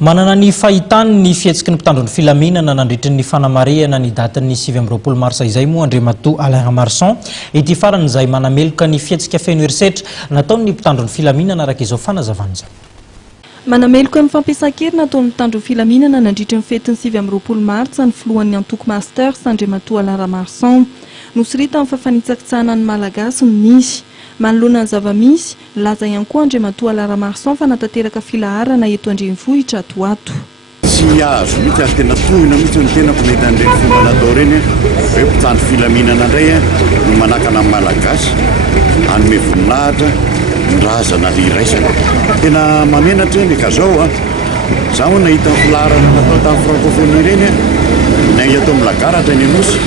Manana ny fahitany ny fihetsiky ny mpitandron'ny filaminana nandritry ny fanamarehana ny datin'ny 7 marsa izay moa Andriamatoa Alain Marsan ity farany izay manameloka ny fihetsika feno herisetra nataon'ny mpitandron'ny filaminana araka izao fanazavana izao. Manameloka ny fampiasan-kely nataon'ny mpitandron'ny filaminana nandritry ny fetiny 7 martsa ny filohan'ny antoko master Andriamatoa Alain Marsan nosirita amin'ny fafanitsakitsahana ny malagasy ny nisy. Manoloana ny zava-misy, laza ihany koa Andriamatoa Alain Marsan fa natateraka filaharana eto andrenivohitra ato. Tsy azo mihitsy ary tena tohina mihitsy ny tena mety an'ireny fomba natao reny hoe mpitandro filaminana indray no manakana amin'ny malagasy hanome voninahitra ny razana iraisana. Tena mamenatra eny ka zao zaho nahita ny filaharana natao tamin'ny francophonie ireny nay atao amin'ny lagaratra ny anosy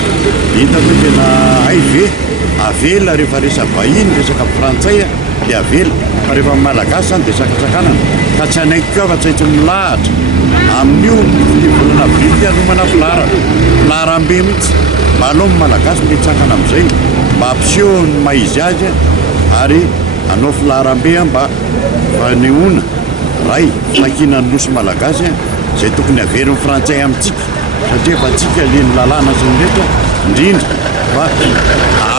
hitako tena ve avela rehefa resa vahiny resaka frantsay dia avela fa rehefa malagasy zany dia sakatsakanana ka tsy anaiky koa fa tsaitsy milahatra amin'io volana avrily hanomana filaharam-be mihitsy mba alao ny malagasy mitsakana amin'izay mba ampiseho ny maizy azy ary anao filaharam-be mba fanehoana ray fakina ny nosy malagasy izay tokony averin'ny frantsay amintsika satria fa tsika liany lalàna sy ny rehetra indrindra fa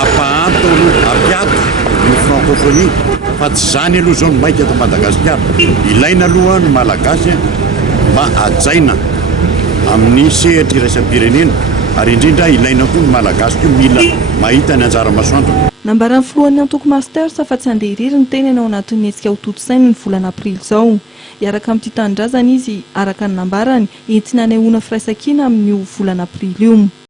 ampahanto ampiato ny francophonie fa tsy zany aloha zao ny maika ato Madagasikara. Ilaina aloha ny malagasy mba ajaina amin'ny sehatra iraisam-pirenena ary indrindra ilaina koa ny malagasy koa mila mahita ny anjara masoandro. Nambaran'ny filohan'ny antoko master fa tsy handeha irery ny teny ao anatin'ny hetsika ho toto-saina ny volana aprily zao. Iaraka amin'ity tanindrazana izy araka ny nambarany entina hanehoana firaisan-kina amin'ny volana aprily io.